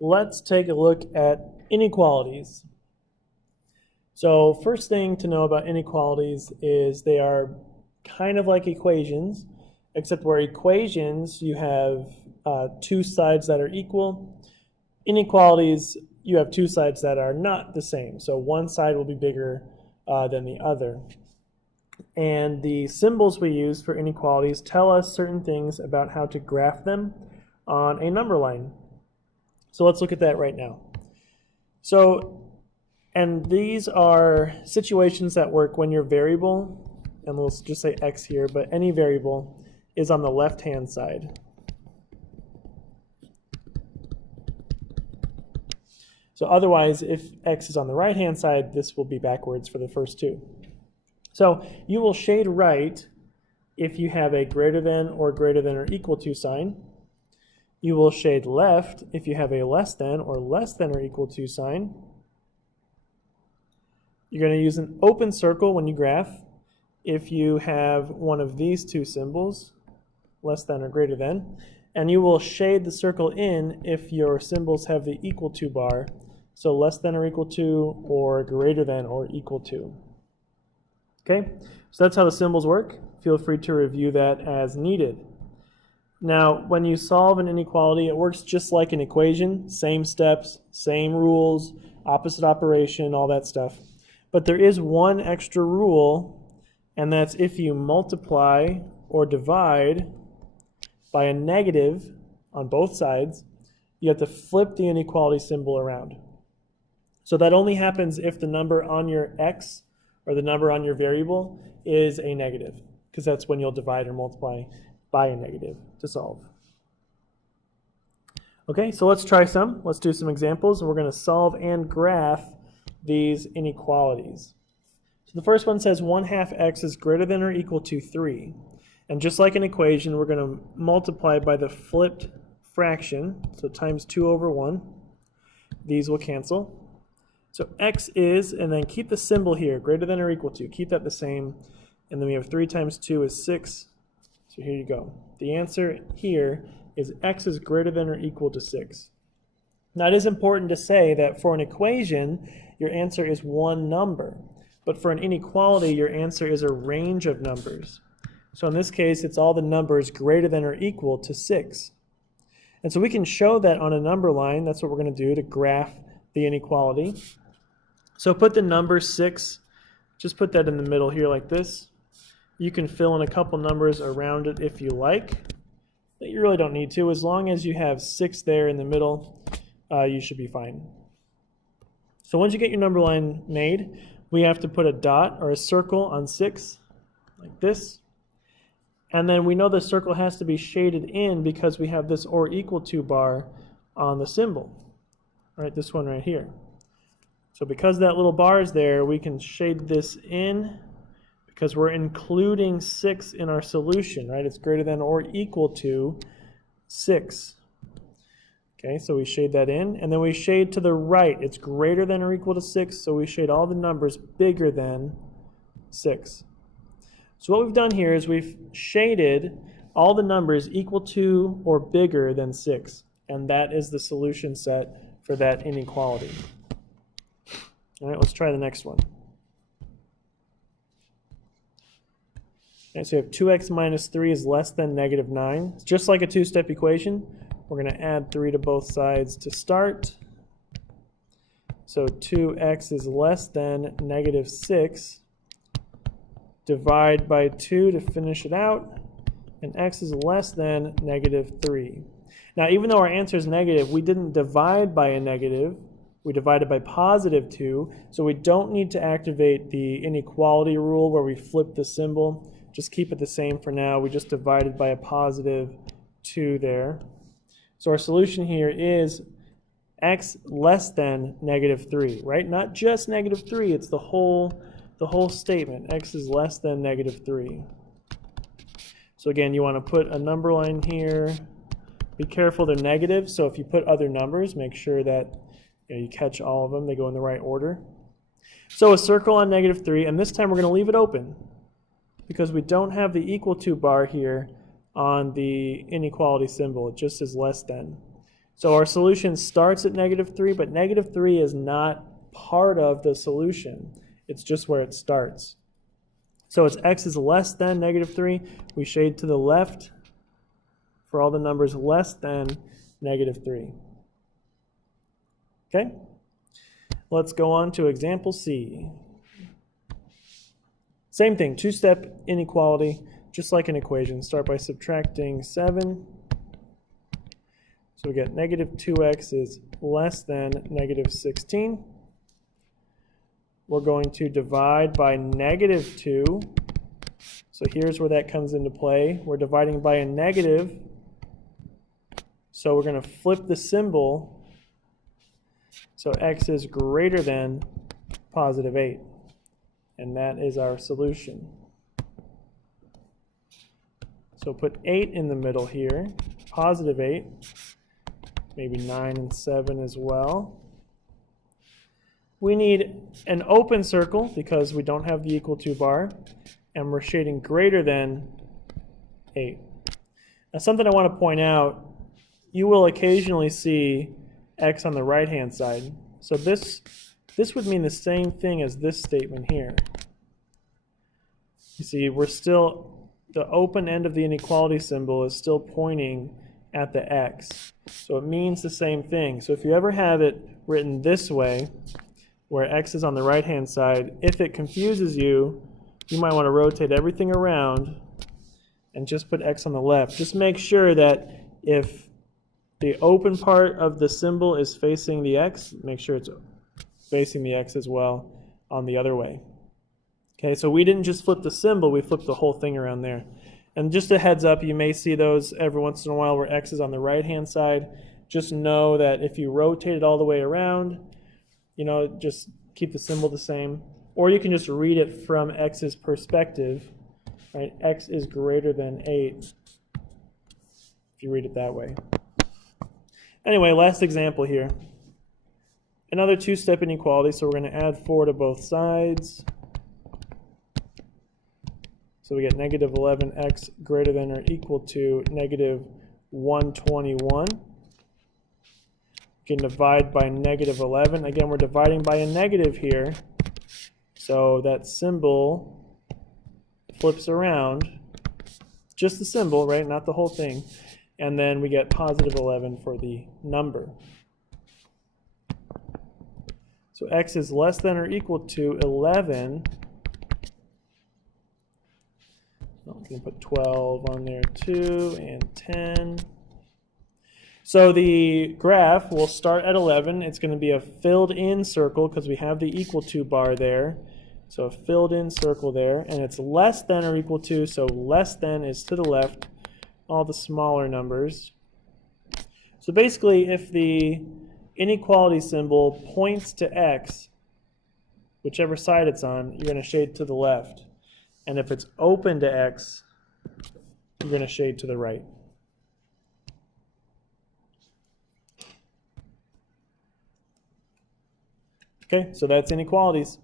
let's take a look at inequalities. So first thing to know about inequalities is they are kind of like equations, except where equations you have two sides that are equal. Inequalities, you have two sides that are not the same. So one side will be bigger than the other. And the symbols we use for inequalities tell us certain things about how to graph them on a number line. So let's look at that right now. And these are situations that work when your variable, and we'll just say x here, but any variable is on the left-hand side. So otherwise, if x is on the right-hand side, this will be backwards for the first two. So you will shade right if you have a greater than or equal to sign. You will shade left if you have a less than or equal to sign. You're going to use an open circle when you graph if you have one of these two symbols, less than or greater than. And you will shade the circle in if your symbols have the equal to bar, so less than or equal to or greater than or equal to. Okay, so that's how the symbols work. Feel free to review that as needed. Now, when you solve an inequality, it works just like an equation, same steps, same rules, opposite operation, all that stuff. But there is one extra rule, and that's if you multiply or divide by a negative on both sides, you have to flip the inequality symbol around. So that only happens if the number on your x or the number on your variable is a negative, because that's when you'll divide or multiply by a negative to solve. Okay, so let's try some. Let's do some examples. We're going to solve and graph these inequalities. So the first one says 1/2 x is greater than or equal to 3. And just like an equation, we're going to multiply by the flipped fraction, so times 2 over 1. These will cancel. So x is, and then keep the symbol here, greater than or equal to. Keep that the same. And then we have 3 times 2 is 6. So here you go. The answer here is x is greater than or equal to 6. Now it is important to say that for an equation, your answer is one number. But for an inequality, your answer is a range of numbers. So in this case, it's all the numbers greater than or equal to 6. And so we can show that on a number line. That's what we're going to do to graph the inequality. So put the number 6, just put that in the middle here like this. You can fill in a couple numbers around it if you like, but you really don't need to. As long as you have 6 there in the middle, you should be fine. So once you get your number line made, we have to put a dot or a circle on 6, like this. And then we know the circle has to be shaded in because we have this or equal to bar on the symbol. All right, this one right here. So because that little bar is there, we can shade this in because we're including 6 in our solution, right? It's greater than or equal to 6. Okay, so we shade that in, and then we shade to the right. It's greater than or equal to 6, so we shade all the numbers bigger than 6. So what we've done here is we've shaded all the numbers equal to or bigger than 6, and that is the solution set for that inequality. All right, let's try the next one. Okay, so we have 2x minus 3 is less than negative 9. It's just like a two-step equation. We're going to add 3 to both sides to start. So 2x is less than negative 6. Divide by 2 to finish it out. And x is less than negative 3. Now, even though our answer is negative, we didn't divide by a negative. We divided by positive 2. So we don't need to activate the inequality rule where we flip the symbol. Just keep it the same for now. We just divided by a positive 2 there. So our solution here is x less than negative 3, right? Not just negative 3, it's the whole statement. X is less than negative 3. So again, you want to put a number line here. Be careful, they're negative, so if you put other numbers, make sure that you catch all of them. They go in the right order. So a circle on negative 3, and this time we're going to leave it open because we don't have the equal to bar here on the inequality symbol. It just says less than. So our solution starts at -3, but -3 is not part of the solution. It's just where it starts. So as x is less than -3, we shade to the left for all the numbers less than -3. Okay? Let's go on to example C. Same thing, two-step inequality, just like an equation. Start by subtracting 7. So we get -2x is less than -16. We're going to divide by -2. So here's where that comes into play. We're dividing by a negative. So we're going to flip the symbol. So x is greater than +8. And that is our solution. So put 8 in the middle here, +8. Maybe 9 and 7 as well. We need an open circle because we don't have the equal to bar, and we're shading greater than 8. Now something I want to point out, you will occasionally see x on the right-hand side. So this would mean the same thing as this statement here. You see, the open end of the inequality symbol is still pointing at the x. So it means the same thing. So if you ever have it written this way, where x is on the right-hand side, if it confuses you, you might want to rotate everything around and just put x on the left. Just make sure that if the open part of the symbol is facing the x, make sure it's facing the x as well on the other way. Okay, so we didn't just flip the symbol, we flipped the whole thing around there. And just a heads up, you may see those every once in a while where x is on the right-hand side. Just know that if you rotate it all the way around, just keep the symbol the same. Or you can just read it from x's perspective, right? X is greater than 8, if you read it that way. Anyway, last example here. Another two-step inequality, so we're going to add 4 to both sides. So we get -11x greater than or equal to -121. We can divide by -11. Again, we're dividing by a negative here. So that symbol flips around. Just the symbol, right? Not the whole thing. And then we get +11 for the number. So x is less than or equal to 11. I'm going to put 12 on there too, and 10. So the graph will start at 11. It's going to be a filled in circle because we have the equal to bar there. So a filled in circle there, and it's less than or equal to, so less than is to the left, all the smaller numbers. So basically, if the inequality symbol points to x, whichever side it's on, you're going to shade to the left. And if it's open to x, you're going to shade to the right. Okay, so that's inequalities.